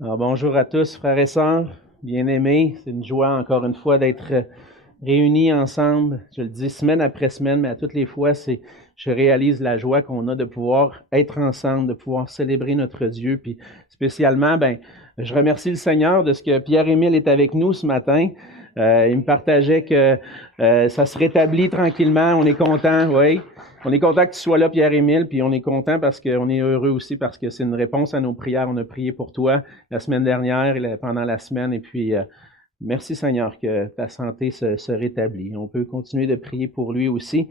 Alors, bonjour à tous, frères et sœurs, bien-aimés. C'est une joie, encore une fois, d'être réunis ensemble. Je le dis semaine après semaine, mais à toutes les fois, je réalise la joie qu'on a de pouvoir être ensemble, de pouvoir célébrer notre Dieu. Puis spécialement, je remercie le Seigneur de ce que Pierre-Émile est avec nous ce matin. Il me partageait que ça se rétablit tranquillement. On est content, oui. On est content que tu sois là, Pierre-Émile, puis on est content parce qu'on est heureux aussi parce que c'est une réponse à nos prières. On a prié pour toi la semaine dernière et pendant la semaine. Et puis, merci Seigneur que ta santé se rétablit. On peut continuer de prier pour lui aussi.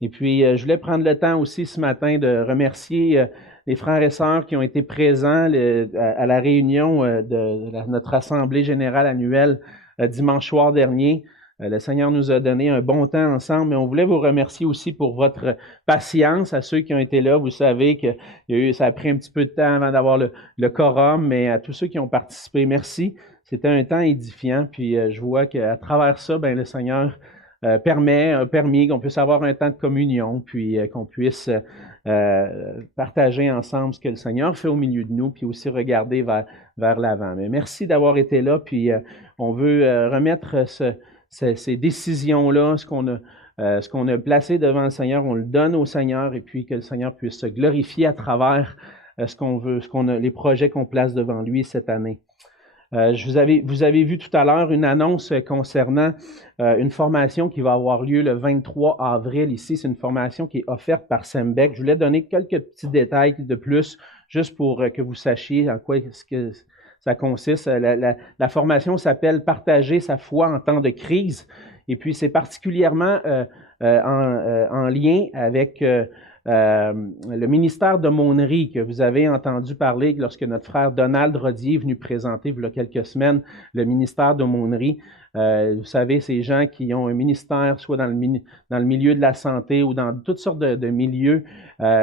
Et puis, je voulais prendre le temps aussi ce matin de remercier les frères et sœurs qui ont été présents à la réunion de notre Assemblée générale annuelle dimanche soir dernier. Le Seigneur nous a donné un bon temps ensemble, mais on voulait vous remercier aussi pour votre patience à ceux qui ont été là. Vous savez que ça a pris un petit peu de temps avant d'avoir le quorum, mais à tous ceux qui ont participé, merci. C'était un temps édifiant, puis je vois qu'à travers ça, le Seigneur a permis qu'on puisse avoir un temps de communion, puis qu'on puisse partager ensemble ce que le Seigneur fait au milieu de nous, puis aussi regarder vers l'avant. Mais merci d'avoir été là, puis on veut remettre ces décisions-là, ce qu'on a placé devant le Seigneur, on le donne au Seigneur, et puis que le Seigneur puisse se glorifier à travers les projets qu'on place devant lui cette année. Vous avez vu tout à l'heure une annonce concernant une formation qui va avoir lieu le 23 avril ici. C'est une formation qui est offerte par Sembec. Je voulais donner quelques petits détails de plus, juste pour que vous sachiez en quoi est-ce que ça consiste. La formation s'appelle « Partager sa foi en temps de crise ». Et puis, c'est particulièrement en lien avec le ministère d'aumônerie que vous avez entendu parler lorsque notre frère Donald Rodier est venu présenter il y a quelques semaines le ministère d'aumônerie. Vous savez, ces gens qui ont un ministère, soit dans le milieu de la santé ou dans toutes sortes de milieux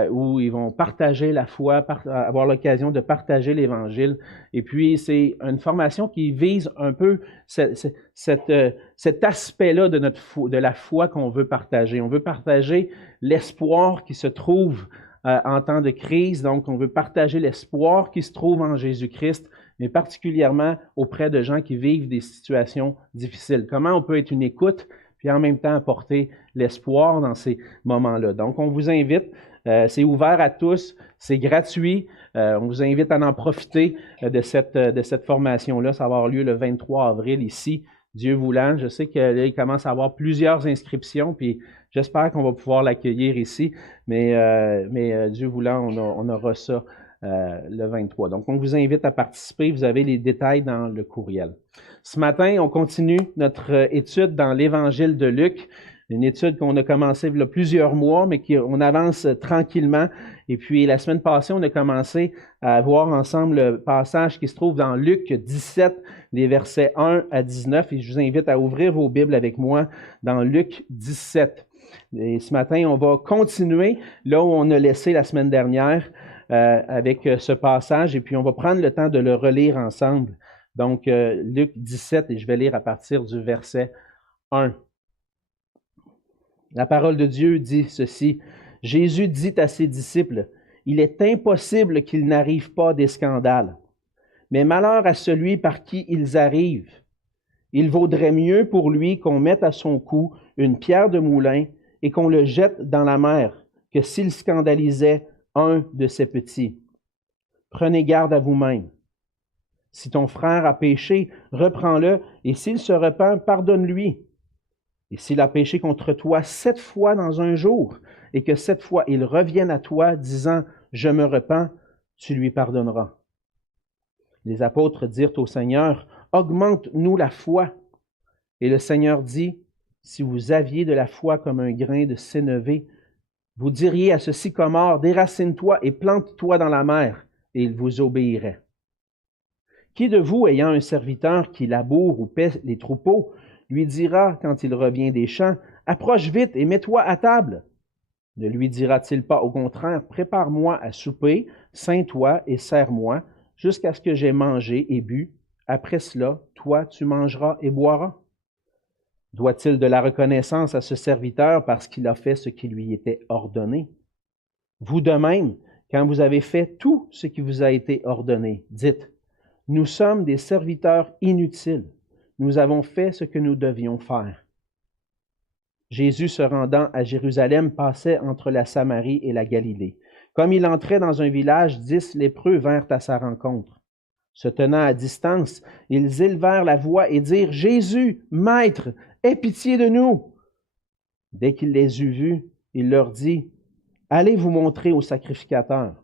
où ils vont partager la foi, avoir l'occasion de partager l'Évangile. Et puis, c'est une formation qui vise un peu cet aspect-là de la foi qu'on veut partager. On veut partager l'espoir qui se trouve en temps de crise. Donc, on veut partager l'espoir qui se trouve en Jésus-Christ, mais particulièrement auprès de gens qui vivent des situations difficiles. Comment on peut être une écoute, puis en même temps apporter l'espoir dans ces moments-là. Donc, on vous invite, c'est ouvert à tous, c'est gratuit, on vous invite à en profiter de cette formation-là. Ça va avoir lieu le 23 avril ici, Dieu voulant. Je sais qu'il commence à avoir plusieurs inscriptions, puis j'espère qu'on va pouvoir l'accueillir ici, mais Dieu voulant, on aura ça le 23. Donc, on vous invite à participer. Vous avez les détails dans le courriel. Ce matin, on continue notre étude dans l'Évangile de Luc, une étude qu'on a commencée il y a plusieurs mois, mais qu'on avance tranquillement. Et puis, la semaine passée, on a commencé à voir ensemble le passage qui se trouve dans Luc 17, les versets 1 à 19. Et je vous invite à ouvrir vos Bibles avec moi dans Luc 17. Et ce matin, on va continuer là où on a laissé la semaine dernière avec ce passage. Et puis, on va prendre le temps de le relire ensemble. Donc, Luc 17, et je vais lire à partir du verset 1. La parole de Dieu dit ceci. Jésus dit à ses disciples, « Il est impossible qu'il n'arrive pas des scandales, mais malheur à celui par qui ils arrivent. Il vaudrait mieux pour lui qu'on mette à son cou une pierre de moulin et qu'on le jette dans la mer que s'il scandalisait un de ses petits. Prenez garde à vous-même. Si ton frère a péché, reprends-le, et s'il se repent, pardonne-lui. Et s'il a péché contre toi 7 fois dans un jour, et que 7 fois il revienne à toi, disant « Je me repens », tu lui pardonneras. Les apôtres dirent au Seigneur « Augmente-nous la foi. » Et le Seigneur dit « Si vous aviez de la foi comme un grain de sénévé, vous diriez à ce sycomore « Déracine-toi et plante-toi dans la mer, et il vous obéirait. » Qui de vous, ayant un serviteur qui laboure ou paie les troupeaux, lui dira, quand il revient des champs, « Approche vite et mets-toi à table. » Ne lui dira-t-il pas, au contraire, « Prépare-moi à souper, ceins-toi et sers-moi, jusqu'à ce que j'aie mangé et bu. Après cela, toi, tu mangeras et boiras. » Doit-il de la reconnaissance à ce serviteur parce qu'il a fait ce qui lui était ordonné? Vous de même, quand vous avez fait tout ce qui vous a été ordonné, dites, « Nous sommes des serviteurs inutiles. Nous avons fait ce que nous devions faire. » Jésus, se rendant à Jérusalem, passait entre la Samarie et la Galilée. Comme il entrait dans un village, 10 lépreux vinrent à sa rencontre. Se tenant à distance, ils élevèrent la voix et dirent, « Jésus, Maître, aie pitié de nous. » Dès qu'il les eut vus, il leur dit, « Allez vous montrer au sacrificateur. »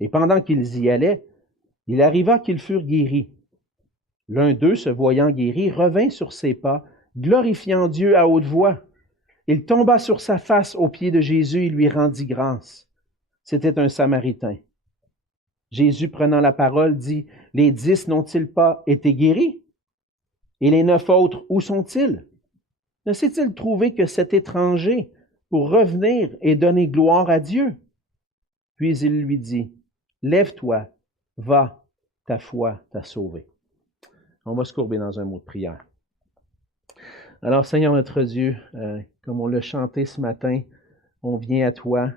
Et pendant qu'ils y allaient, il arriva qu'ils furent guéris. L'un d'eux, se voyant guéri, revint sur ses pas, glorifiant Dieu à haute voix. Il tomba sur sa face aux pieds de Jésus et lui rendit grâce. C'était un Samaritain. Jésus, prenant la parole, dit, « Les 10 n'ont-ils pas été guéris? Et les 9 autres, où sont-ils? Ne s'est-il trouvé que cet étranger pour revenir et donner gloire à Dieu? » Puis il lui dit, « Lève-toi, va, ta foi t'a sauvé. » On va se courber dans un mot de prière. Alors, Seigneur notre Dieu, comme on l'a chanté ce matin, on vient à toi.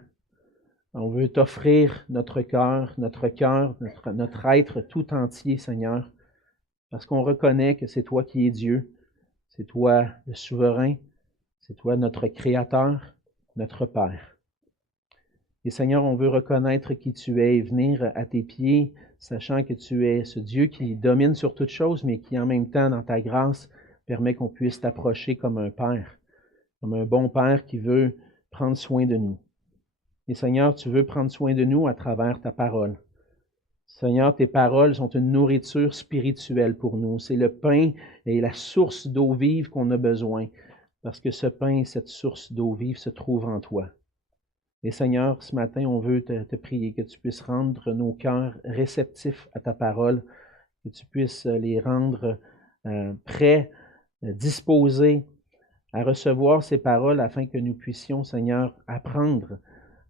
On veut t'offrir notre cœur, notre être tout entier, Seigneur, parce qu'on reconnaît que c'est toi qui es Dieu, c'est toi le souverain, c'est toi notre Créateur, notre Père. Et Seigneur, on veut reconnaître qui tu es et venir à tes pieds, sachant que tu es ce Dieu qui domine sur toutes choses, mais qui en même temps, dans ta grâce, permet qu'on puisse t'approcher comme un Père, comme un bon Père qui veut prendre soin de nous. Et Seigneur, tu veux prendre soin de nous à travers ta parole. Seigneur, tes paroles sont une nourriture spirituelle pour nous. C'est le pain et la source d'eau vive qu'on a besoin, parce que ce pain et cette source d'eau vive se trouvent en toi. Et Seigneur, ce matin, on veut te prier que tu puisses rendre nos cœurs réceptifs à ta parole, que tu puisses les rendre prêts, disposés à recevoir ces paroles afin que nous puissions, Seigneur, apprendre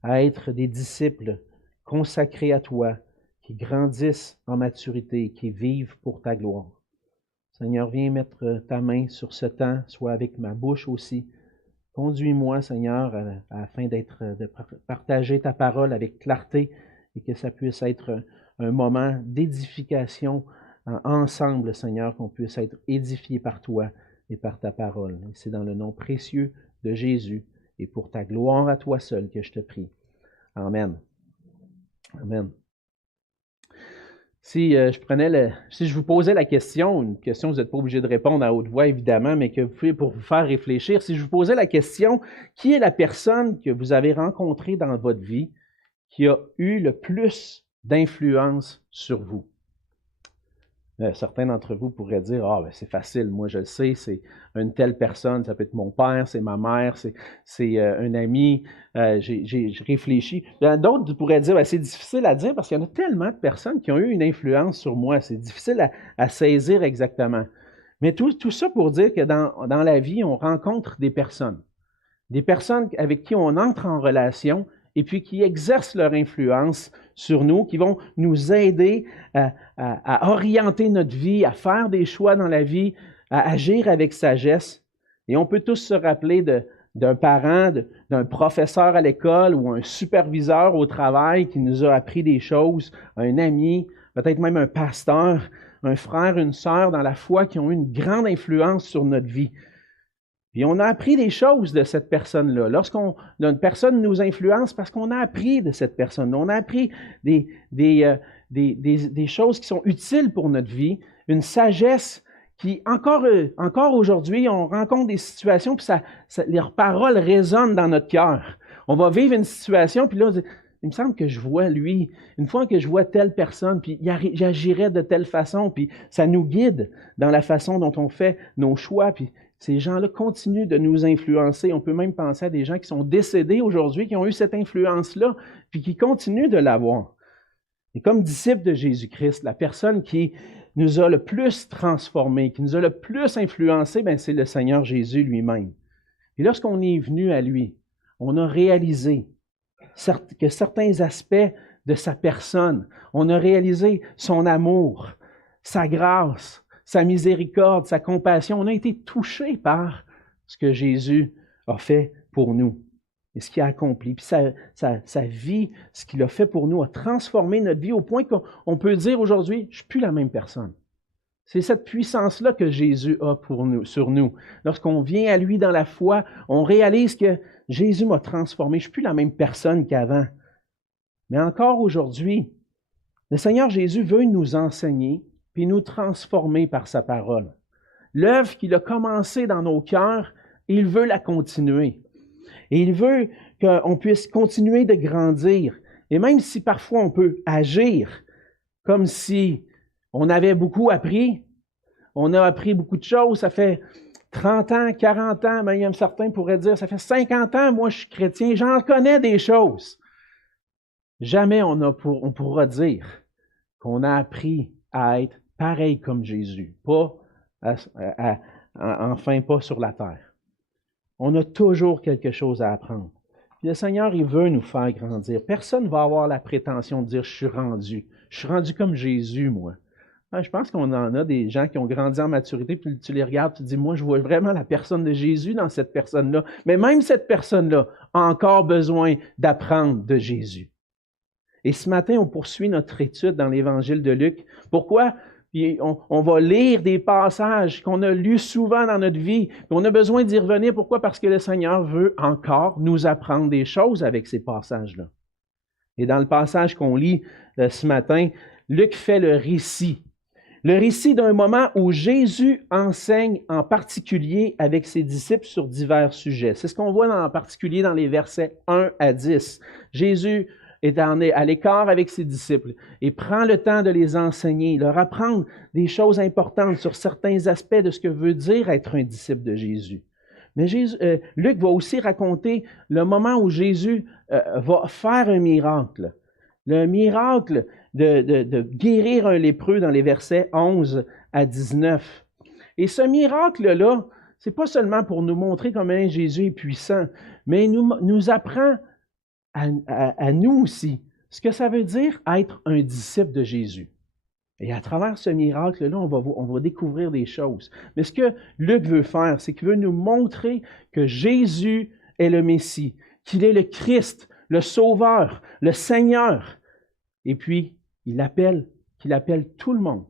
à être des disciples consacrés à toi, qui grandissent en maturité, qui vivent pour ta gloire. Seigneur, viens mettre ta main sur ce temps, soit avec ma bouche aussi. Conduis-moi, Seigneur, afin de partager ta parole avec clarté et que ça puisse être un moment d'édification ensemble, Seigneur, qu'on puisse être édifié par toi et par ta parole. C'est dans le nom précieux de Jésus et pour ta gloire à toi seul que je te prie. Amen. Amen. Si je vous posais la question, une question vous n'êtes pas obligé de répondre à haute voix évidemment, mais que vous pouvez pour vous faire réfléchir, si je vous posais la question, qui est la personne que vous avez rencontrée dans votre vie qui a eu le plus d'influence sur vous? Certains d'entre vous pourraient dire, « c'est facile, moi je le sais, c'est une telle personne, ça peut être mon père, c'est ma mère, c'est un ami, j'ai réfléchi. » D'autres pourraient dire, « C'est difficile à dire parce qu'il y en a tellement de personnes qui ont eu une influence sur moi, c'est difficile à saisir exactement. » Mais tout ça pour dire que dans la vie, on rencontre des personnes avec qui on entre en relation et puis qui exercent leur influence sur nous, qui vont nous aider à orienter notre vie, à faire des choix dans la vie, à agir avec sagesse. Et on peut tous se rappeler d'un parent, d'un professeur à l'école ou un superviseur au travail qui nous a appris des choses, un ami, peut-être même un pasteur, un frère, une sœur dans la foi qui ont eu une grande influence sur notre vie. Puis on a appris des choses de cette personne-là. Une personne nous influence parce qu'on a appris de cette personne-là. On a appris des choses qui sont utiles pour notre vie, une sagesse qui, encore aujourd'hui, on rencontre des situations, puis leurs paroles résonnent dans notre cœur. On va vivre une situation, puis là, on dit, il me semble que je vois lui, une fois que je vois telle personne, puis j'agirais de telle façon, puis ça nous guide dans la façon dont on fait nos choix, puis ces gens-là continuent de nous influencer. On peut même penser à des gens qui sont décédés aujourd'hui, qui ont eu cette influence-là, puis qui continuent de l'avoir. Et comme disciples de Jésus-Christ, la personne qui nous a le plus transformés, qui nous a le plus influencés, c'est le Seigneur Jésus lui-même. Et lorsqu'on est venu à lui, on a réalisé que certains aspects de sa personne, on a réalisé son amour, sa grâce, sa miséricorde, sa compassion. On a été touchés par ce que Jésus a fait pour nous et ce qu'il a accompli. Puis sa vie, ce qu'il a fait pour nous, a transformé notre vie au point qu'on peut dire aujourd'hui, je ne suis plus la même personne. C'est cette puissance-là que Jésus a pour nous, sur nous. Lorsqu'on vient à lui dans la foi, on réalise que Jésus m'a transformé. Je ne suis plus la même personne qu'avant. Mais encore aujourd'hui, le Seigneur Jésus veut nous enseigner puis nous transformer par sa parole. L'œuvre qu'il a commencée dans nos cœurs, il veut la continuer. Et il veut qu'on puisse continuer de grandir. Et même si parfois on peut agir comme si on avait beaucoup appris, on a appris beaucoup de choses, ça fait 30 ans, 40 ans, même certains pourraient dire, ça fait 50 ans, moi je suis chrétien, j'en connais des choses. Jamais on pourra dire qu'on a appris à être pareil comme Jésus, enfin pas sur la terre. On a toujours quelque chose à apprendre. Puis le Seigneur, il veut nous faire grandir. Personne ne va avoir la prétention de dire « je suis rendu comme Jésus, moi ». Je pense qu'on en a des gens qui ont grandi en maturité, puis tu les regardes, tu te dis « moi, je vois vraiment la personne de Jésus dans cette personne-là ». Mais même cette personne-là a encore besoin d'apprendre de Jésus. Et ce matin, on poursuit notre étude dans l'Évangile de Luc. Pourquoi? Puis on va lire des passages qu'on a lus souvent dans notre vie. Puis on a besoin d'y revenir. Pourquoi? Parce que le Seigneur veut encore nous apprendre des choses avec ces passages-là. Et dans le passage qu'on lit ce matin, Luc fait le récit. Le récit d'un moment où Jésus enseigne en particulier avec ses disciples sur divers sujets. C'est ce qu'on voit en particulier dans les versets 1 à 10. Jésus est à l'écart avec ses disciples et prend le temps de les enseigner, leur apprendre des choses importantes sur certains aspects de ce que veut dire être un disciple de Jésus. Mais Luc va aussi raconter le moment où Jésus va faire un miracle. Le miracle de guérir un lépreux dans les versets 11 à 19. Et ce miracle-là, ce n'est pas seulement pour nous montrer combien Jésus est puissant, mais il nous apprend à nous aussi ce que ça veut dire être un disciple de Jésus. Et à travers ce miracle-là, on va découvrir des choses. Mais ce que Luc veut faire, c'est qu'il veut nous montrer que Jésus est le Messie, qu'il est le Christ, le Sauveur, le Seigneur. Et puis, qu'il appelle tout le monde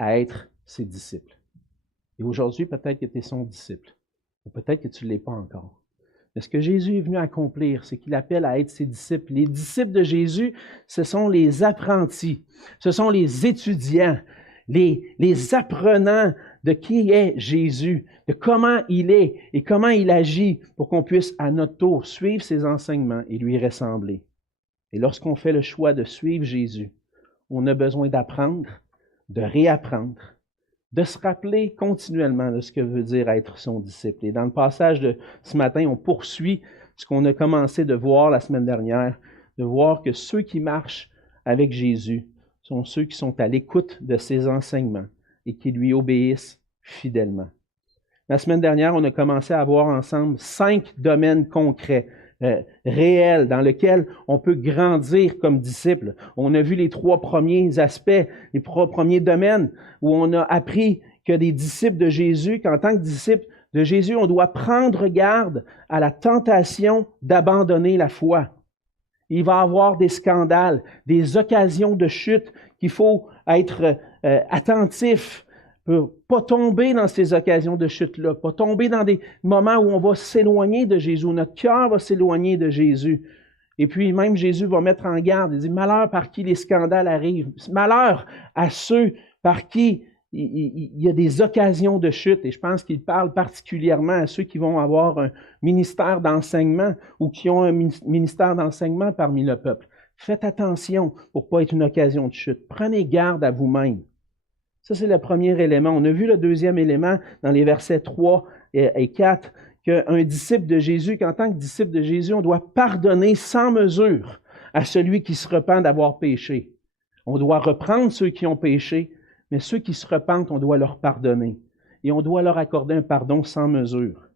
à être ses disciples. Et aujourd'hui, peut-être que tu es son disciple, ou peut-être que tu ne l'es pas encore. Mais ce que Jésus est venu accomplir, c'est qu'il appelle à être ses disciples. Les disciples de Jésus, ce sont les apprentis, ce sont les étudiants, les apprenants de qui est Jésus, de comment il est et comment il agit pour qu'on puisse à notre tour suivre ses enseignements et lui ressembler. Et lorsqu'on fait le choix de suivre Jésus, on a besoin d'apprendre, de réapprendre, de se rappeler continuellement de ce que veut dire être son disciple. Et dans le passage de ce matin, on poursuit ce qu'on a commencé de voir la semaine dernière, de voir que ceux qui marchent avec Jésus sont ceux qui sont à l'écoute de ses enseignements et qui lui obéissent fidèlement. La semaine dernière, on a commencé à voir ensemble 5 domaines concrets, réels, dans lesquels on peut grandir comme disciple. On a vu les 3 premiers aspects, les 3 premiers domaines où on a appris que des disciples de Jésus, qu'en tant que disciples de Jésus, on doit prendre garde à la tentation d'abandonner la foi. Il va y avoir des scandales, des occasions de chute qu'il faut être attentif pour ne pas tomber dans ces occasions de chute-là, pas tomber dans des moments où on va s'éloigner de Jésus, où notre cœur va s'éloigner de Jésus. Et puis même Jésus va mettre en garde, il dit « Malheur par qui les scandales arrivent, malheur à ceux par qui il y a des occasions de chute. » Et je pense qu'il parle particulièrement à ceux qui vont avoir un ministère d'enseignement ou qui ont un ministère d'enseignement parmi le peuple. Faites attention pour ne pas être une occasion de chute. Prenez garde à vous-même. Ça, c'est le premier élément. On a vu le deuxième élément dans les versets 3 et 4, qu'un disciple de Jésus, qu'en tant que disciple de Jésus, on doit pardonner sans mesure à celui qui se repent d'avoir péché. On doit reprendre ceux qui ont péché, mais ceux qui se repentent, on doit leur pardonner. Et on doit leur accorder un pardon sans mesure.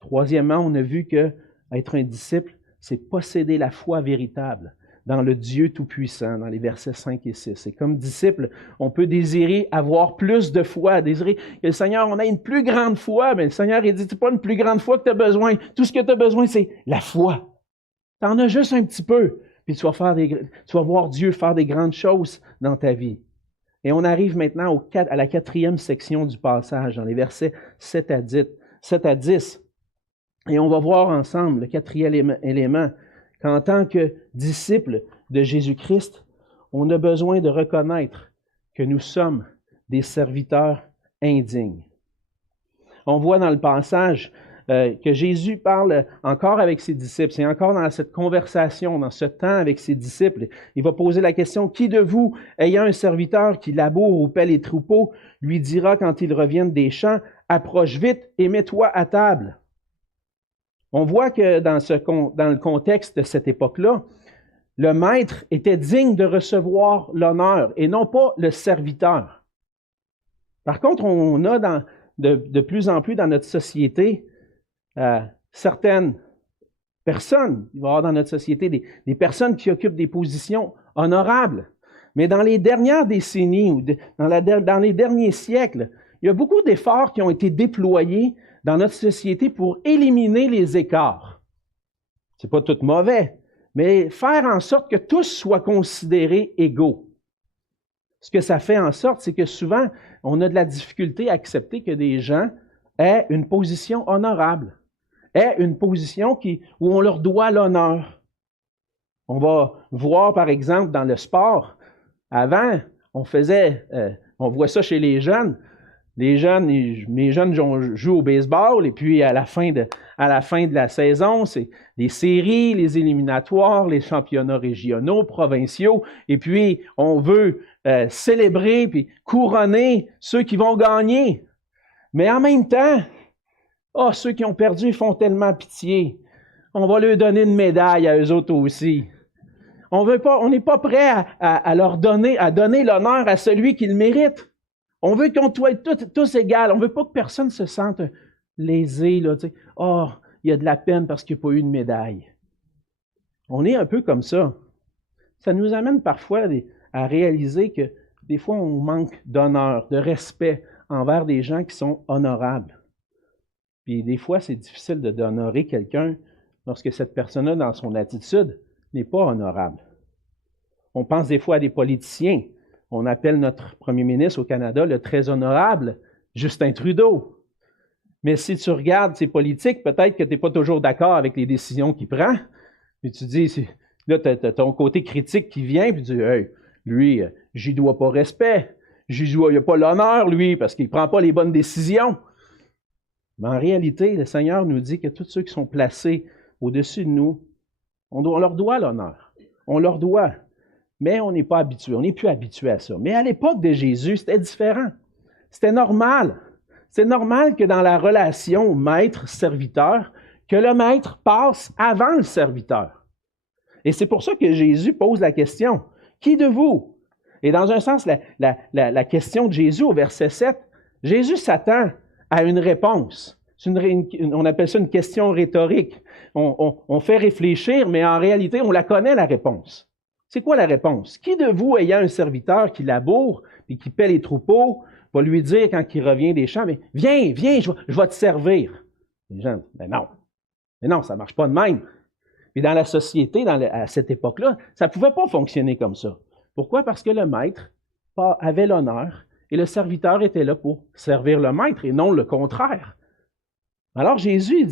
Troisièmement, on a vu que être un disciple, c'est posséder la foi véritable. dans le Dieu Tout-Puissant, dans les versets 5 et 6. Et comme disciple, on peut désirer avoir plus de foi, désirer que le Seigneur, on a une plus grande foi, mais le Seigneur, il dit, c'est pas une plus grande foi que tu as besoin. Tout ce que tu as besoin, c'est la foi. Tu en as juste un petit peu, puis tu vas voir Dieu faire des grandes choses dans ta vie. Et on arrive maintenant à la 4e section du passage, dans les versets 7 à 10. Et on va voir ensemble le 4e élément, qu'en tant que disciples de Jésus-Christ, on a besoin de reconnaître que nous sommes des serviteurs indignes. On voit dans le passage que Jésus parle encore avec ses disciples. C'est encore dans cette conversation, dans ce temps avec ses disciples. Il va poser la question, « Qui de vous, ayant un serviteur qui laboure ou paie les troupeaux, lui dira quand ils reviennent des champs, « Approche vite et mets-toi à table. » On voit que dans le contexte de cette époque-là, le maître était digne de recevoir l'honneur et non pas le serviteur. Par contre, on a de plus en plus dans notre société certaines personnes, il va y avoir dans notre société des personnes qui occupent des positions honorables. Mais dans les dernières décennies ou dans les derniers siècles, il y a beaucoup d'efforts qui ont été déployés dans notre société pour éliminer les écarts. Ce n'est pas tout mauvais, mais faire en sorte que tous soient considérés égaux. Ce que ça fait en sorte, c'est que souvent, on a de la difficulté à accepter que des gens aient une position honorable, aient une position où on leur doit l'honneur. On va voir, par exemple, dans le sport, avant, on voit ça chez les jeunes. Les jeunes jouent au baseball et puis à la fin de la saison, c'est les séries, les éliminatoires, les championnats régionaux, provinciaux. Et puis, on veut célébrer puis couronner ceux qui vont gagner. Mais en même temps, ceux qui ont perdu, ils font tellement pitié. On va leur donner une médaille à eux autres aussi. On n'est pas prêt à leur donner l'honneur à celui qui le mérite. On veut qu'on soit tous égaux. On ne veut pas que personne se sente lésé. Là, il y a de la peine parce qu'il n'y a pas eu de médaille. On est un peu comme ça. Ça nous amène parfois à réaliser que des fois, on manque d'honneur, de respect envers des gens qui sont honorables. Puis des fois, c'est difficile d'honorer quelqu'un lorsque cette personne-là, dans son attitude, n'est pas honorable. On pense des fois à des politiciens. On appelle notre premier ministre au Canada le très honorable Justin Trudeau. Mais si tu regardes ses politiques, peut-être que tu n'es pas toujours d'accord avec les décisions qu'il prend. Puis tu dis, là, tu as ton côté critique qui vient, puis tu dis, hey, lui, j'y dois pas respect. Il n'a pas l'honneur, lui, parce qu'il ne prend pas les bonnes décisions. Mais en réalité, le Seigneur nous dit que tous ceux qui sont placés au-dessus de nous, on leur doit l'honneur. On leur doit. Mais on n'est pas habitué, on n'est plus habitué à ça. Mais à l'époque de Jésus, c'était différent. C'était normal. C'est normal que dans la relation maître-serviteur, que le maître passe avant le serviteur. Et c'est pour ça que Jésus pose la question, « Qui de vous? » Et dans un sens, la question de Jésus au verset 7, Jésus s'attend à une réponse. On appelle ça une question rhétorique. On fait réfléchir, mais en réalité, on la connaît, la réponse. C'est quoi la réponse? Qui de vous, ayant un serviteur qui laboure et qui paie les troupeaux, va lui dire quand il revient des champs, « Mais viens, je vais te servir. » Les gens disent, « Mais non, ça ne marche pas de même. » Puis dans la société, à cette époque-là, ça ne pouvait pas fonctionner comme ça. Pourquoi? Parce que le maître avait l'honneur et le serviteur était là pour servir le maître et non le contraire. Alors Jésus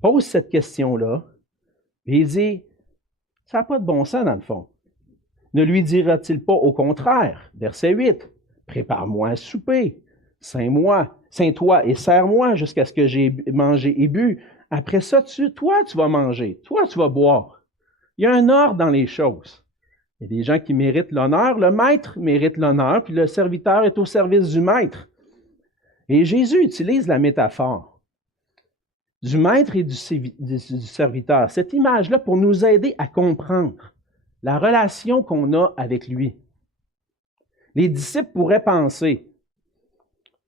pose cette question-là et il dit, ça n'a pas de bon sens dans le fond. Ne lui dira-t-il pas au contraire, verset 8, « Prépare-moi à souper, ceins-toi et sers-moi jusqu'à ce que j'ai mangé et bu. Après ça, toi, tu vas manger, toi, tu vas boire. » Il y a un ordre dans les choses. Il y a des gens qui méritent l'honneur, le maître mérite l'honneur, puis le serviteur est au service du maître. Et Jésus utilise la métaphore du maître et du serviteur, cette image-là pour nous aider à comprendre la relation qu'on a avec lui. Les disciples pourraient penser,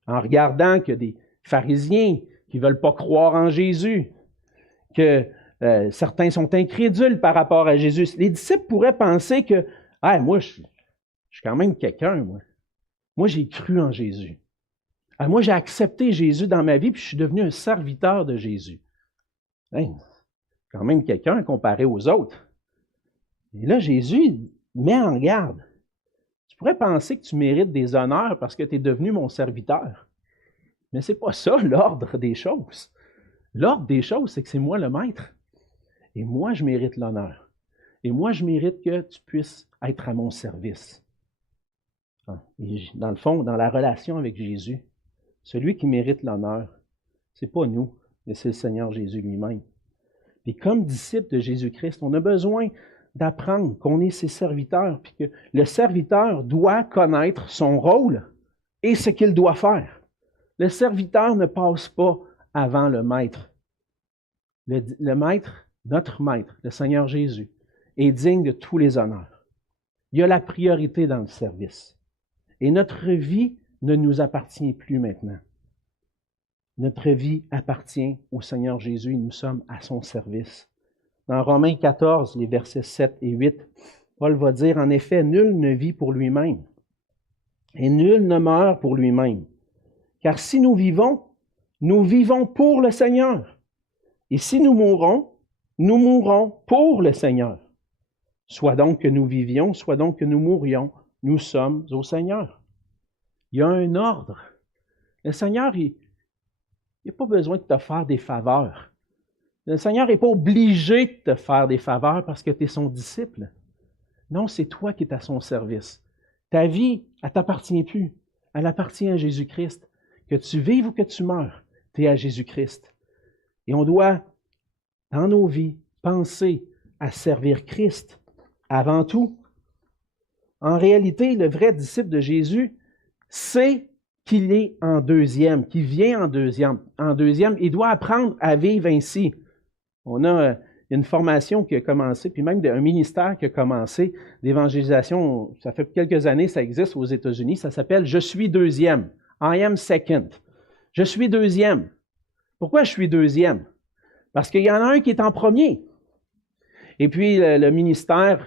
en regardant que des pharisiens qui ne veulent pas croire en Jésus, que Certains sont incrédules par rapport à Jésus. Les disciples pourraient penser que « Ah, moi, je suis quand même quelqu'un, moi. Moi, j'ai cru en Jésus. Ah, moi, j'ai accepté Jésus dans ma vie, puis je suis devenu un serviteur de Jésus. Hey, quand même quelqu'un comparé aux autres. » Et là, Jésus met en garde. Tu pourrais penser que tu mérites des honneurs parce que tu es devenu mon serviteur. Mais ce n'est pas ça l'ordre des choses. L'ordre des choses, c'est que c'est moi le maître. Et moi, je mérite l'honneur. Et moi, je mérite que tu puisses être à mon service. Et dans le fond, dans la relation avec Jésus, celui qui mérite l'honneur, ce n'est pas nous, mais c'est le Seigneur Jésus lui-même. Et comme disciples de Jésus-Christ, on a besoin d'apprendre qu'on est ses serviteurs, puis que le serviteur doit connaître son rôle et ce qu'il doit faire. Le serviteur ne passe pas avant le maître. Le maître, notre maître, le Seigneur Jésus, est digne de tous les honneurs. Il a la priorité dans le service. Et notre vie ne nous appartient plus maintenant. Notre vie appartient au Seigneur Jésus et nous sommes à son service. Dans Romains 14, les versets 7 et 8, Paul va dire, en effet, nul ne vit pour lui-même et nul ne meurt pour lui-même. Car si nous vivons pour le Seigneur. Et si nous mourrons pour le Seigneur. Soit donc que nous vivions, soit donc que nous mourions, nous sommes au Seigneur. Il y a un ordre. Le Seigneur, il n'a pas besoin de te faire des faveurs. Le Seigneur n'est pas obligé de te faire des faveurs parce que tu es son disciple. Non, c'est toi qui es à son service. Ta vie, elle ne t'appartient plus. Elle appartient à Jésus-Christ. Que tu vives ou que tu meurs, tu es à Jésus-Christ. Et on doit, dans nos vies, penser à servir Christ avant tout. En réalité, le vrai disciple de Jésus sait qu'il est en deuxième, qu'il vient en deuxième. Il doit apprendre à vivre ainsi. On a une formation qui a commencé, puis même un ministère qui a commencé d'évangélisation. Ça fait quelques années, ça existe aux États-Unis. Ça s'appelle « Je suis deuxième ». I am second. Je suis deuxième. Pourquoi je suis deuxième? Parce qu'il y en a un qui est en premier. Et puis, le ministère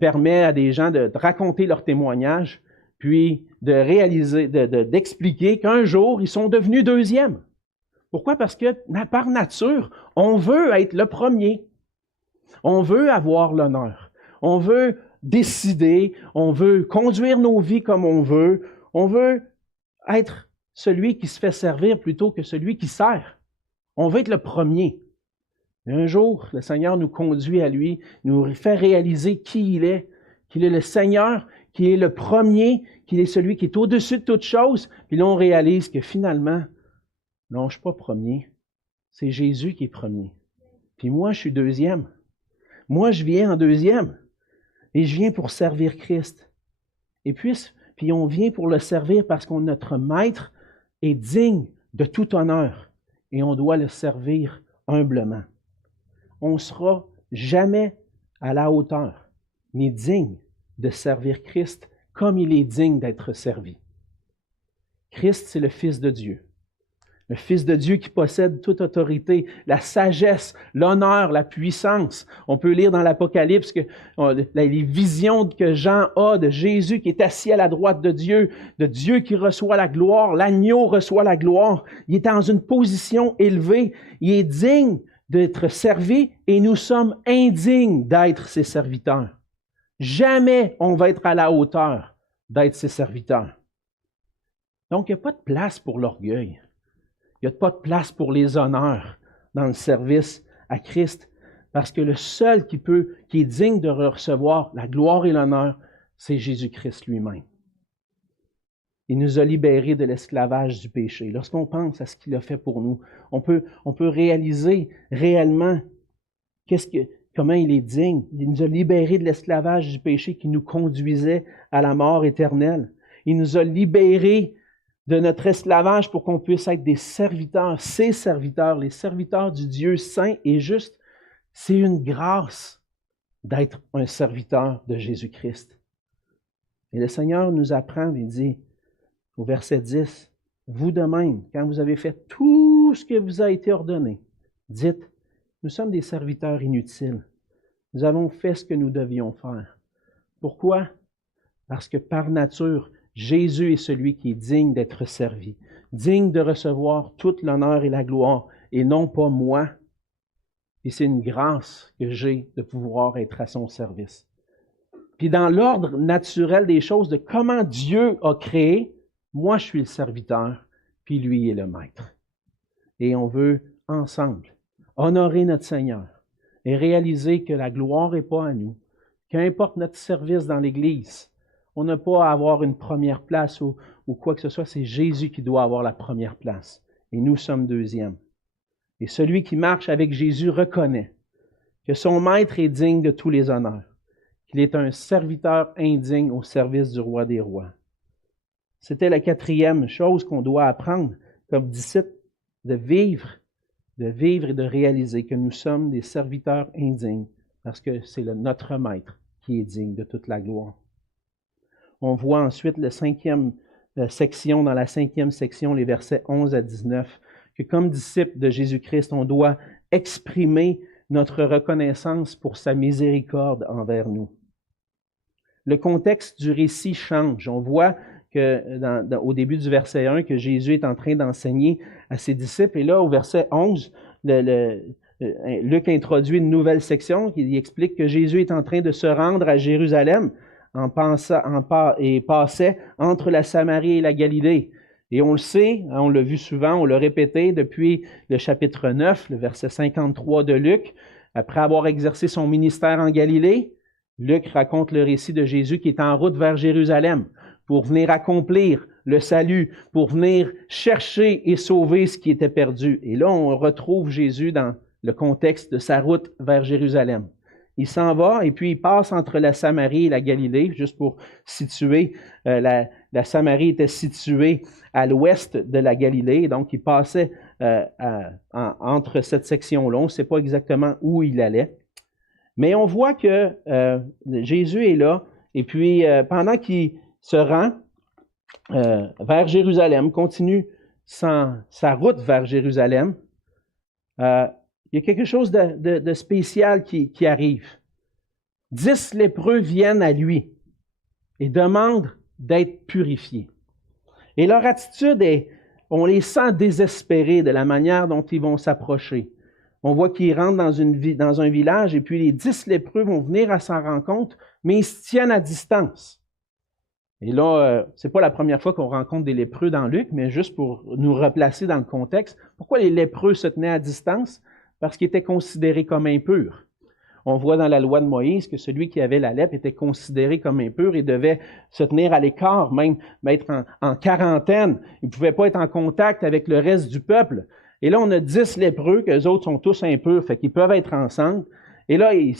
permet à des gens de raconter leur témoignage, puis de réaliser, d'expliquer qu'un jour, ils sont devenus deuxièmes. Pourquoi? Parce que, par nature, on veut être le premier. On veut avoir l'honneur. On veut décider. On veut conduire nos vies comme on veut. On veut être celui qui se fait servir plutôt que celui qui sert. On veut être le premier. Et un jour, le Seigneur nous conduit à lui, nous fait réaliser qui il est, qu'il est le Seigneur, qu'il est le premier, qu'il est celui qui est au-dessus de toute chose. Puis là, on réalise que finalement, non, je ne suis pas premier. C'est Jésus qui est premier. Puis moi, je suis deuxième. Moi, je viens en deuxième. Et je viens pour servir Christ. Et puis on vient pour le servir parce que notre Maître est digne de tout honneur. Et on doit le servir humblement. On ne sera jamais à la hauteur, mais digne de servir Christ comme il est digne d'être servi. Christ, c'est le Fils de Dieu. Le Fils de Dieu qui possède toute autorité, la sagesse, l'honneur, la puissance. On peut lire dans l'Apocalypse que les visions que Jean a de Jésus qui est assis à la droite de Dieu qui reçoit la gloire, l'agneau reçoit la gloire. Il est dans une position élevée, il est digne d'être servi et nous sommes indignes d'être ses serviteurs. Jamais on va être à la hauteur d'être ses serviteurs. Donc, il n'y a pas de place pour l'orgueil. Il n'y a pas de place pour les honneurs dans le service à Christ, parce que le seul qui est digne de recevoir la gloire et l'honneur, c'est Jésus-Christ lui-même. Il nous a libérés de l'esclavage du péché. Lorsqu'on pense à ce qu'il a fait pour nous, on peut réaliser réellement comment il est digne. Il nous a libérés de l'esclavage du péché qui nous conduisait à la mort éternelle. Il nous a libérés de notre esclavage pour qu'on puisse être des serviteurs, ses serviteurs, les serviteurs du Dieu saint et juste. C'est une grâce d'être un serviteur de Jésus-Christ. Et le Seigneur nous apprend, il dit au verset 10, « Vous de même, quand vous avez fait tout ce qui vous a été ordonné, dites, Nous sommes des serviteurs inutiles. Nous avons fait ce que nous devions faire. Pourquoi? Parce que par nature, Jésus est celui qui est digne d'être servi, digne de recevoir toute l'honneur et la gloire, et non pas moi. Et c'est une grâce que j'ai de pouvoir être à son service. Puis dans l'ordre naturel des choses, de comment Dieu a créé, moi je suis le serviteur, puis lui est le maître. Et on veut ensemble honorer notre Seigneur et réaliser que la gloire n'est pas à nous. Qu'importe notre service dans l'Église, on n'a pas à avoir une première place ou quoi que ce soit, c'est Jésus qui doit avoir la première place. Et nous sommes deuxième. Et celui qui marche avec Jésus reconnaît que son maître est digne de tous les honneurs, qu'il est un serviteur indigne au service du roi des rois. C'était la quatrième chose qu'on doit apprendre comme disciples, de vivre et de réaliser que nous sommes des serviteurs indignes parce que c'est notre maître qui est digne de toute la gloire. On voit ensuite la cinquième section, dans la cinquième section, les versets 11 à 19, que comme disciples de Jésus-Christ, on doit exprimer notre reconnaissance pour sa miséricorde envers nous. Le contexte du récit change. On voit que au début du verset 1, que Jésus est en train d'enseigner à ses disciples. Et là, au verset 11, Luc introduit une nouvelle section qui explique que Jésus est en train de se rendre à Jérusalem et passait entre la Samarie et la Galilée. Et on le sait, on l'a vu souvent, on l'a répété depuis le chapitre 9, le verset 53 de Luc. Après avoir exercé son ministère en Galilée, Luc raconte le récit de Jésus qui est en route vers Jérusalem pour venir accomplir le salut, pour venir chercher et sauver ce qui était perdu. Et là, on retrouve Jésus dans le contexte de sa route vers Jérusalem. Il s'en va et puis il passe entre la Samarie et la Galilée, juste pour situer. La Samarie était située à l'ouest de la Galilée, donc il passait entre cette section-là. On ne sait pas exactement où il allait. Mais on voit que Jésus est là et puis pendant qu'il se rend vers Jérusalem, continue sa route vers Jérusalem, il y a quelque chose de spécial qui arrive. 10 lépreux viennent à lui et demandent d'être purifiés. Et leur attitude est, on les sent désespérés de la manière dont ils vont s'approcher. On voit qu'ils rentrent dans un village et puis les 10 lépreux vont venir à sa rencontre, mais ils se tiennent à distance. Et là, c'est pas la première fois qu'on rencontre des lépreux dans Luc, mais juste pour nous replacer dans le contexte. Pourquoi les lépreux se tenaient à distance? Parce qu'ils étaient considérés comme impurs. On voit dans la loi de Moïse que celui qui avait la lèpre était considéré comme impur et devait se tenir à l'écart, même être en quarantaine. Il ne pouvait pas être en contact avec le reste du peuple. Et là, on a 10 lépreux, qu'eux autres sont tous impurs, fait qu'ils peuvent être ensemble. Et là, ils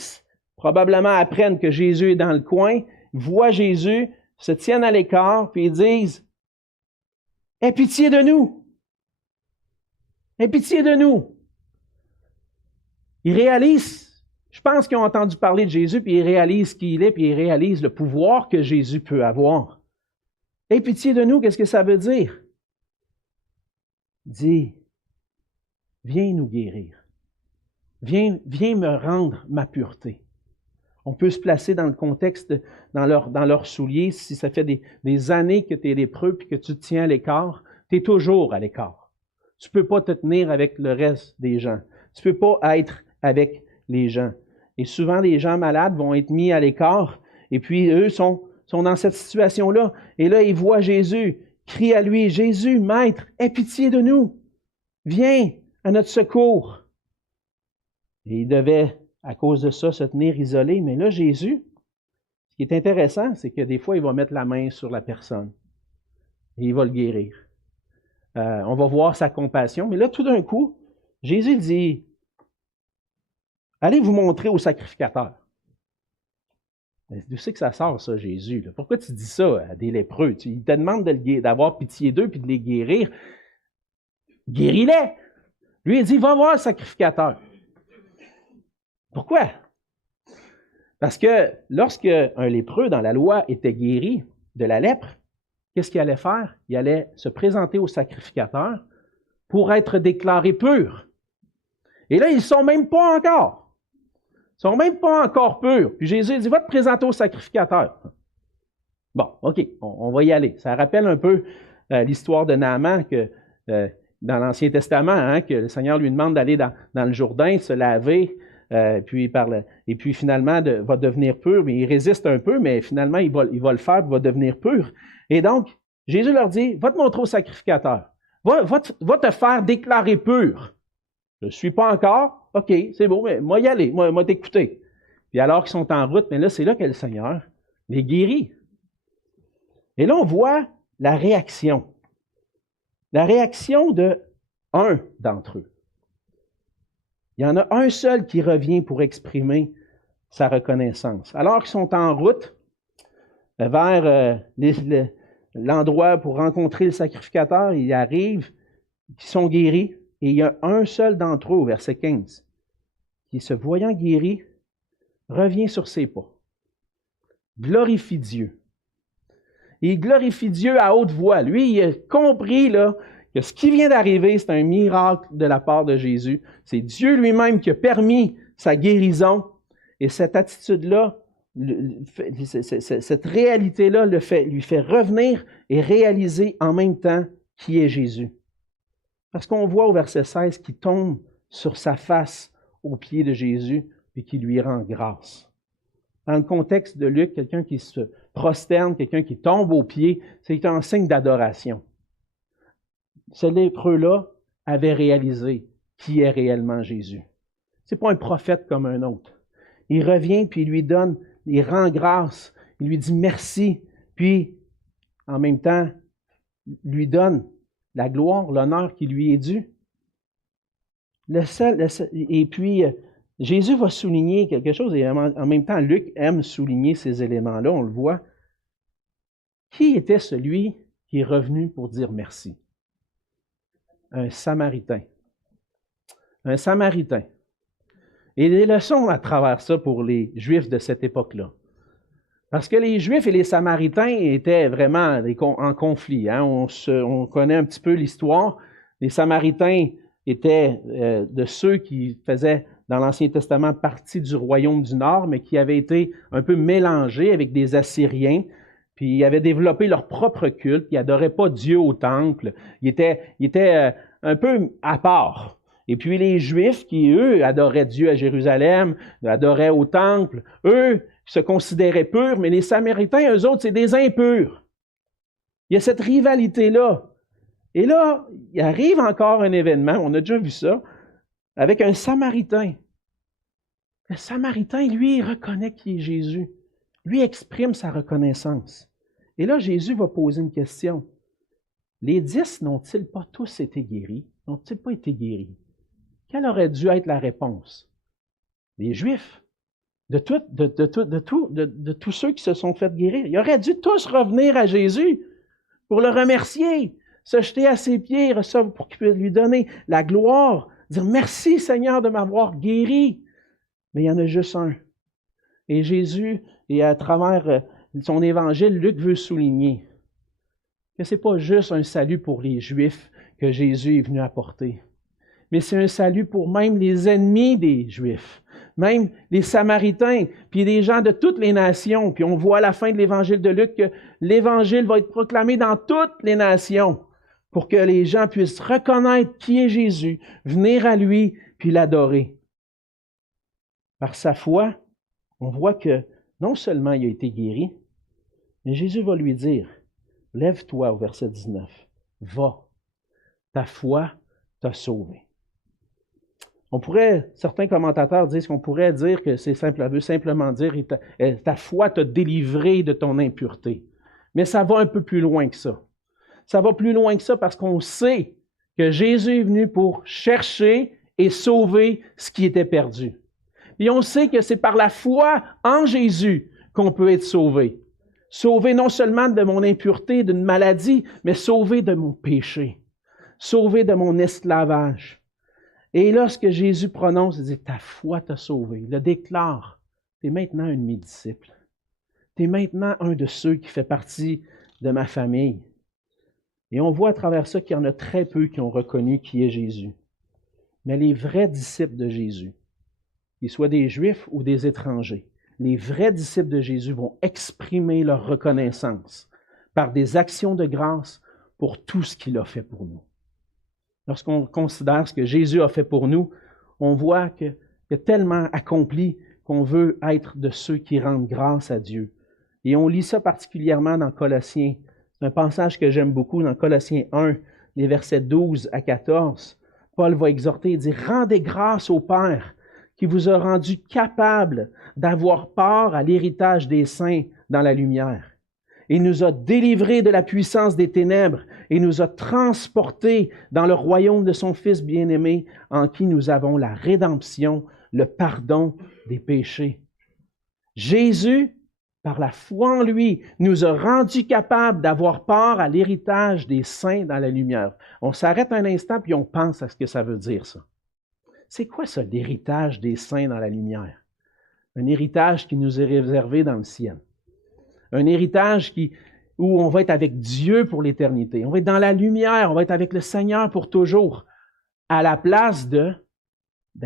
probablement apprennent que Jésus est dans le coin, voient Jésus, se tiennent à l'écart, puis ils disent « Aie pitié de nous! Aie pitié de nous! » Ils réalisent, je pense qu'ils ont entendu parler de Jésus, puis ils réalisent qui il est, puis ils réalisent le pouvoir que Jésus peut avoir. « Aie pitié de nous », qu'est-ce que ça veut dire? Dis, viens nous guérir. Viens me rendre ma pureté. On peut se placer dans le contexte, dans leurs souliers. Si ça fait des années que tu es lépreux et que tu te tiens à l'écart, tu es toujours à l'écart. Tu ne peux pas te tenir avec le reste des gens. Tu ne peux pas être avec les gens. Et souvent, les gens malades vont être mis à l'écart et puis eux sont dans cette situation-là. Et là, ils voient Jésus, crient à lui, « Jésus, Maître, aie pitié de nous! Viens à notre secours! » Et ils devaient, à cause de ça, se tenir isolés. Mais là, Jésus, ce qui est intéressant, c'est que des fois, il va mettre la main sur la personne et il va le guérir. On va voir sa compassion. Mais là, tout d'un coup, Jésus dit, « Allez vous montrer au sacrificateur. » D'où c'est que ça sort, ça, Jésus? Là? Pourquoi tu dis ça à des lépreux? Il te demande d'avoir pitié d'eux puis de les guérir. Guéris-les! Lui, il dit, « Va voir le sacrificateur. » Pourquoi? Parce que lorsque un lépreux dans la loi était guéri de la lèpre, qu'est-ce qu'il allait faire? Il allait se présenter au sacrificateur pour être déclaré pur. Et là, ils ne sont même pas encore. Ils ne sont même pas encore purs. Puis Jésus dit, va te présenter au sacrificateur. Bon, OK, on va y aller. Ça rappelle un peu l'histoire de Naaman que dans l'Ancien Testament, hein, que le Seigneur lui demande d'aller dans le Jourdain, se laver, et puis finalement va devenir pur. Mais il résiste un peu, mais finalement, il va le faire, il va devenir pur. Et donc, Jésus leur dit, va te montrer au sacrificateur. Va te faire déclarer pur. Je ne suis pas encore. OK, c'est beau, mais moi y aller, moi t'écouter. Puis alors qu'ils sont en route, mais là, c'est là que le Seigneur les guérit. Et là, on voit la réaction. La réaction de un d'entre eux. Il y en a un seul qui revient pour exprimer sa reconnaissance. Alors qu'ils sont en route vers l'endroit pour rencontrer le sacrificateur, ils arrivent, ils sont guéris, et il y a un seul d'entre eux, au verset 15, qui, se voyant guéri, revient sur ses pas, glorifie Dieu. Et il glorifie Dieu à haute voix. Lui, il a compris là, que ce qui vient d'arriver, c'est un miracle de la part de Jésus. C'est Dieu lui-même qui a permis sa guérison. Et cette attitude-là, cette réalité-là lui fait revenir et réaliser en même temps qui est Jésus. Parce qu'on voit au verset 16 qu'il tombe sur sa face aux pieds de Jésus et qui lui rend grâce. Dans le contexte de Luc, quelqu'un qui se prosterne, quelqu'un qui tombe aux pieds, c'est un signe d'adoration. Ce lépreux-là avait réalisé qui est réellement Jésus. Ce n'est pas un prophète comme un autre. Il revient puis il lui donne, il rend grâce, il lui dit merci, puis en même temps, lui donne la gloire, l'honneur qui lui est dû. Et puis, Jésus va souligner quelque chose, et en même temps, Luc aime souligner ces éléments-là, on le voit. Qui était celui qui est revenu pour dire merci? Un Samaritain. Un Samaritain. Et des leçons à travers ça pour les Juifs de cette époque-là. Parce que les Juifs et les Samaritains étaient vraiment en conflit. Hein? On connaît un petit peu l'histoire. Les Samaritains étaient de ceux qui faisaient dans l'Ancien Testament partie du royaume du Nord, mais qui avaient été un peu mélangés avec des Assyriens. Puis ils avaient développé leur propre culte. Ils n'adoraient pas Dieu au temple. Ils étaient un peu à part. Et puis les Juifs qui, eux, adoraient Dieu à Jérusalem, adoraient au temple, eux se considéraient purs, mais les Samaritains, eux autres, c'est des impurs. Il y a cette rivalité-là. Et là, il arrive encore un événement, on a déjà vu ça, avec un Samaritain. Le Samaritain, lui, il reconnaît qui est Jésus. Lui exprime sa reconnaissance. Et là, Jésus va poser une question. Les 10 n'ont-ils pas tous été guéris? N'ont-ils pas été guéris? Quelle aurait dû être la réponse? Les Juifs, de tous ceux qui se sont fait guérir, ils auraient dû tous revenir à Jésus pour le remercier, se jeter à ses pieds, pour qu'il puisse lui donner la gloire, dire merci Seigneur de m'avoir guéri. Mais il y en a juste un. Et Jésus, et à travers son évangile, Luc veut souligner que ce n'est pas juste un salut pour les Juifs que Jésus est venu apporter, mais c'est un salut pour même les ennemis des Juifs, même les Samaritains, puis les gens de toutes les nations. Puis on voit à la fin de l'évangile de Luc que l'évangile va être proclamé dans toutes les nations pour que les gens puissent reconnaître qui est Jésus, venir à lui, puis l'adorer. Par sa foi, on voit que non seulement il a été guéri, mais Jésus va lui dire, « Lève-toi » au verset 19, « Va, ta foi t'a sauvé. » Certains commentateurs disent qu'on pourrait dire que veut simplement dire « ta foi t'a délivré de ton impureté ». Mais ça va un peu plus loin que ça. Ça va plus loin que ça parce qu'on sait que Jésus est venu pour chercher et sauver ce qui était perdu. Et on sait que c'est par la foi en Jésus qu'on peut être sauvé. Sauvé non seulement de mon impureté, d'une maladie, mais sauvé de mon péché. Sauvé de mon esclavage. Et là, ce que Jésus prononce, il dit, ta foi t'a sauvé. Il le déclare. Tu es maintenant un de mes disciples. Tu es maintenant un de ceux qui fait partie de ma famille. Et on voit à travers ça qu'il y en a très peu qui ont reconnu qui est Jésus. Mais les vrais disciples de Jésus, qu'ils soient des Juifs ou des étrangers, les vrais disciples de Jésus vont exprimer leur reconnaissance par des actions de grâce pour tout ce qu'il a fait pour nous. Lorsqu'on considère ce que Jésus a fait pour nous, on voit qu'il a tellement accompli qu'on veut être de ceux qui rendent grâce à Dieu. Et on lit ça particulièrement dans Colossiens. C'est un passage que j'aime beaucoup dans Colossiens 1, les versets 12 à 14. Paul va exhorter et dire « Rendez grâce au Père qui vous a rendu capable d'avoir part à l'héritage des saints dans la lumière. Il nous a délivrés de la puissance des ténèbres et nous a transportés dans le royaume de son Fils bien-aimé, en qui nous avons la rédemption, le pardon des péchés. » Jésus, par la foi en lui, nous a rendus capables d'avoir part à l'héritage des saints dans la lumière. On s'arrête un instant puis on pense à ce que ça veut dire, ça. C'est quoi ça, l'héritage des saints dans la lumière? Un héritage qui nous est réservé dans le ciel. Un héritage où on va être avec Dieu pour l'éternité. On va être dans la lumière, on va être avec le Seigneur pour toujours, à la place d'être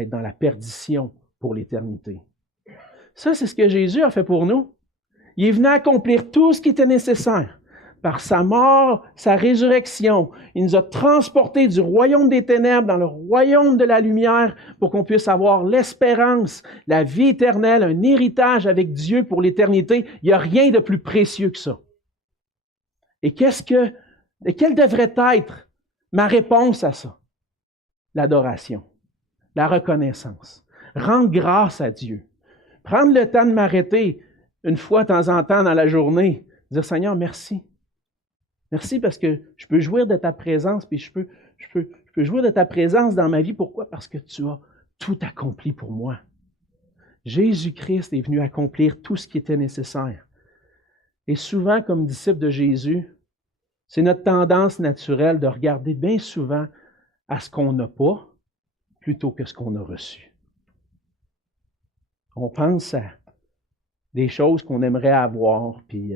dans la perdition pour l'éternité. Ça, c'est ce que Jésus a fait pour nous. Il est venu accomplir tout ce qui était nécessaire. Par sa mort, sa résurrection, il nous a transportés du royaume des ténèbres dans le royaume de la lumière pour qu'on puisse avoir l'espérance, la vie éternelle, un héritage avec Dieu pour l'éternité. Il n'y a rien de plus précieux que ça. Et quelle devrait être ma réponse à ça? L'adoration, la reconnaissance, rendre grâce à Dieu, prendre le temps de m'arrêter une fois de temps en temps dans la journée, dire « Seigneur, merci. Merci parce que je peux jouir de ta présence, puis je peux jouir de ta présence dans ma vie. Pourquoi? Parce que tu as tout accompli pour moi. » Jésus-Christ est venu accomplir tout ce qui était nécessaire. Et souvent, comme disciples de Jésus, c'est notre tendance naturelle de regarder bien souvent à ce qu'on n'a pas plutôt que ce qu'on a reçu. On pense à des choses qu'on aimerait avoir, puis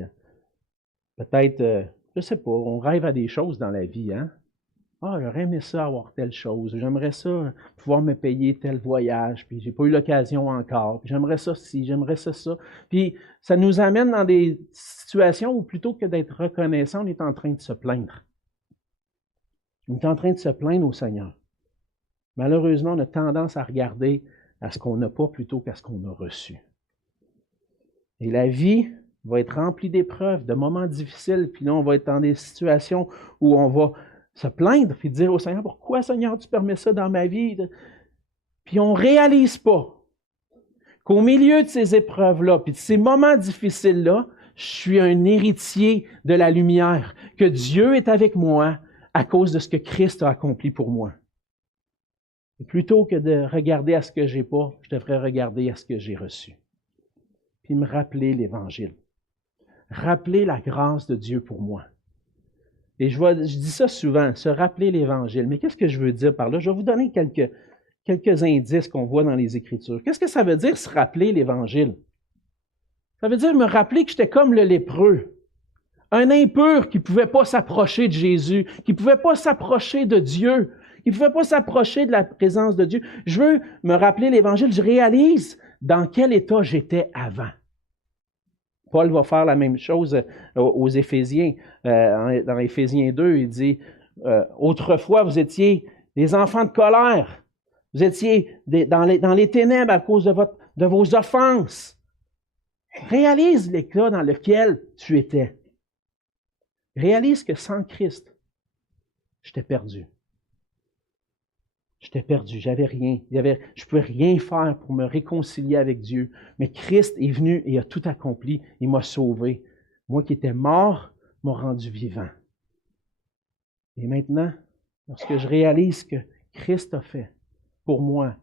peut-être, je ne sais pas, on rêve à des choses dans la vie, hein? Ah, j'aurais aimé ça avoir telle chose, j'aimerais ça pouvoir me payer tel voyage, puis j'ai pas eu l'occasion encore, puis j'aimerais ça ci, j'aimerais ça. Puis ça nous amène dans des situations où plutôt que d'être reconnaissant, on est en train de se plaindre. On est en train de se plaindre au Seigneur. Malheureusement, on a tendance à regarder à ce qu'on n'a pas plutôt qu'à ce qu'on a reçu. Et la vie va être remplie d'épreuves, de moments difficiles, puis là, on va être dans des situations où on va se plaindre, puis dire au Seigneur, « Pourquoi, Seigneur, tu permets ça dans ma vie? » Puis on ne réalise pas qu'au milieu de ces épreuves-là, puis de ces moments difficiles-là, je suis un héritier de la lumière, que Dieu est avec moi à cause de ce que Christ a accompli pour moi. Et plutôt que de regarder à ce que je n'ai pas, je devrais regarder à ce que j'ai reçu. Puis me rappeler l'Évangile. Rappeler la grâce de Dieu pour moi. Et je dis ça souvent, se rappeler l'Évangile. Mais qu'est-ce que je veux dire par là? Je vais vous donner quelques indices qu'on voit dans les Écritures. Qu'est-ce que ça veut dire, se rappeler l'Évangile? Ça veut dire me rappeler que j'étais comme le lépreux. Un impur qui ne pouvait pas s'approcher de Jésus, qui ne pouvait pas s'approcher de Dieu, qui ne pouvait pas s'approcher de la présence de Dieu. Je veux me rappeler l'Évangile. Je réalise dans quel état j'étais avant. Paul va faire la même chose aux Éphésiens. Dans Éphésiens 2, il dit « Autrefois, vous étiez des enfants de colère. Vous étiez dans les ténèbres à cause de vos offenses. » Réalise l'état dans lequel tu étais. Réalise que sans Christ, j'étais perdu. J'étais perdu, j'avais rien. Je ne pouvais rien faire pour me réconcilier avec Dieu. Mais Christ est venu et a tout accompli. Il m'a sauvé. Moi qui étais mort, m'a rendu vivant. Et maintenant, lorsque je réalise ce que Christ a fait pour moi,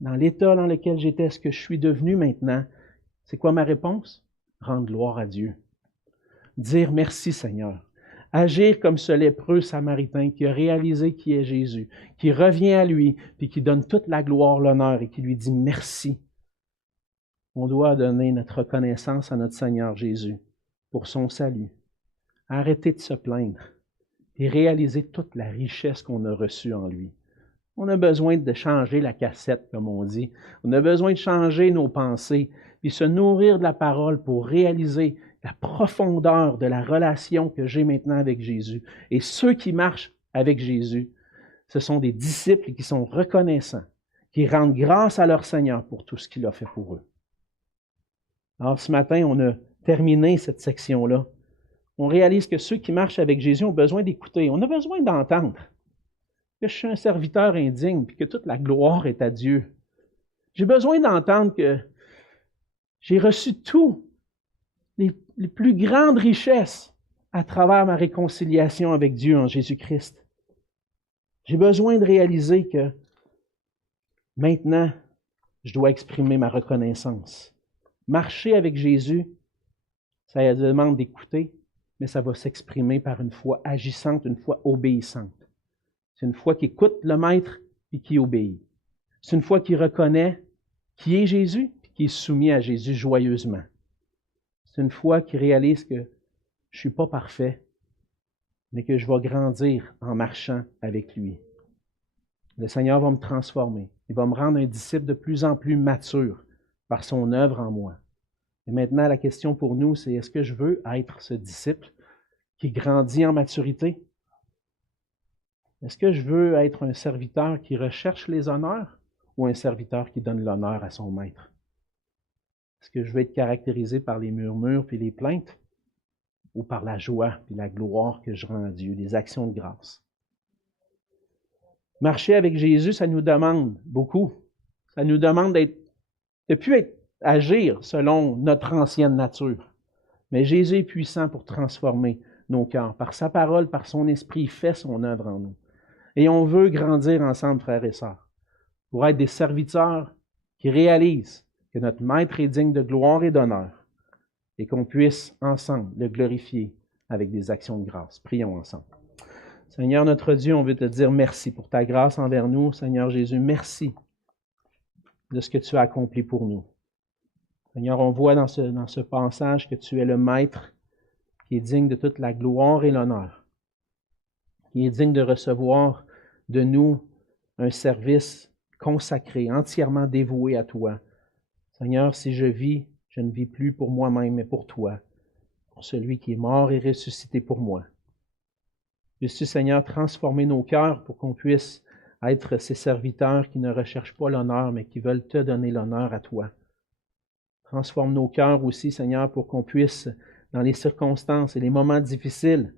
dans l'état dans lequel j'étais, ce que je suis devenu maintenant, c'est quoi ma réponse? Rendre gloire à Dieu. Dire merci Seigneur. Agir comme ce lépreux samaritain qui a réalisé qui est Jésus, qui revient à lui, puis qui donne toute la gloire, l'honneur et qui lui dit merci. On doit donner notre reconnaissance à notre Seigneur Jésus pour son salut. Arrêter de se plaindre et réaliser toute la richesse qu'on a reçue en lui. On a besoin de changer la cassette, comme on dit. On a besoin de changer nos pensées, puis se nourrir de la parole pour réaliser la profondeur de la relation que j'ai maintenant avec Jésus. Et ceux qui marchent avec Jésus, ce sont des disciples qui sont reconnaissants, qui rendent grâce à leur Seigneur pour tout ce qu'il a fait pour eux. Alors ce matin, on a terminé cette section-là. On réalise que ceux qui marchent avec Jésus ont besoin d'écouter. On a besoin d'entendre que je suis un serviteur indigne et que toute la gloire est à Dieu. J'ai besoin d'entendre que j'ai reçu tout, les plus grandes richesses à travers ma réconciliation avec Dieu en Jésus-Christ. J'ai besoin de réaliser que maintenant, je dois exprimer ma reconnaissance. Marcher avec Jésus, ça demande d'écouter, mais ça va s'exprimer par une foi agissante, une foi obéissante. C'est une foi qui écoute le Maître et qui obéit. C'est une foi qui reconnaît qui est Jésus et qui est soumis à Jésus joyeusement. C'est une foi qui réalise que je ne suis pas parfait, mais que je vais grandir en marchant avec lui. Le Seigneur va me transformer. Il va me rendre un disciple de plus en plus mature par son œuvre en moi. Et maintenant, la question pour nous, c'est est-ce que je veux être ce disciple qui grandit en maturité? Est-ce que je veux être un serviteur qui recherche les honneurs ou un serviteur qui donne l'honneur à son maître? Est-ce que je veux être caractérisé par les murmures puis les plaintes ou par la joie puis la gloire que je rends à Dieu, les actions de grâce? Marcher avec Jésus, ça nous demande beaucoup. Ça nous demande de ne plus agir selon notre ancienne nature. Mais Jésus est puissant pour transformer nos cœurs. Par sa parole, par son esprit, il fait son œuvre en nous. Et on veut grandir ensemble, frères et sœurs, pour être des serviteurs qui réalisent que notre Maître est digne de gloire et d'honneur et qu'on puisse ensemble le glorifier avec des actions de grâce. Prions ensemble. Seigneur notre Dieu, on veut te dire merci pour ta grâce envers nous. Seigneur Jésus, merci de ce que tu as accompli pour nous. Seigneur, on voit dans ce passage que tu es le Maître qui est digne de toute la gloire et l'honneur, qui est digne de recevoir de nous un service consacré, entièrement dévoué à toi. Seigneur, si je vis, je ne vis plus pour moi-même, mais pour toi, pour celui qui est mort et ressuscité pour moi. Veux-tu, Seigneur, transformer nos cœurs pour qu'on puisse être ces serviteurs qui ne recherchent pas l'honneur, mais qui veulent te donner l'honneur à toi. Transforme nos cœurs aussi, Seigneur, pour qu'on puisse, dans les circonstances et les moments difficiles,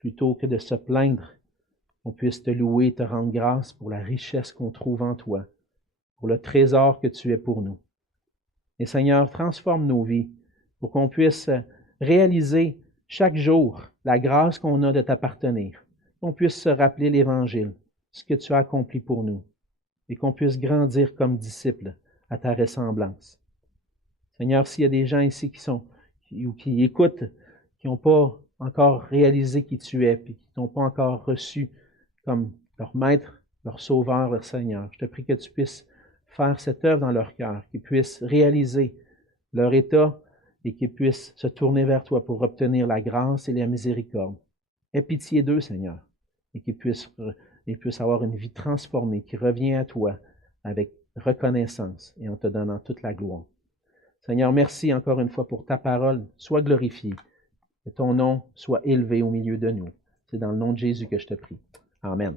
plutôt que de se plaindre, on puisse te louer, te rendre grâce pour la richesse qu'on trouve en toi, pour le trésor que tu es pour nous. Et Seigneur, transforme nos vies pour qu'on puisse réaliser chaque jour la grâce qu'on a de t'appartenir, qu'on puisse se rappeler l'Évangile, ce que tu as accompli pour nous, et qu'on puisse grandir comme disciples à ta ressemblance. Seigneur, s'il y a des gens ici qui écoutent, qui n'ont pas encore réalisé qui tu es, puis qui ne t'ont pas encore reçu comme leur Maître, leur Sauveur, leur Seigneur, je te prie que tu puisses faire cette œuvre dans leur cœur, qu'ils puissent réaliser leur état et qu'ils puissent se tourner vers toi pour obtenir la grâce et la miséricorde. Aie pitié d'eux, Seigneur, et qu'ils puissent avoir une vie transformée qui revient à toi avec reconnaissance et en te donnant toute la gloire. Seigneur, merci encore une fois pour ta parole. Sois glorifié. Que ton nom soit élevé au milieu de nous. C'est dans le nom de Jésus que je te prie. Amen.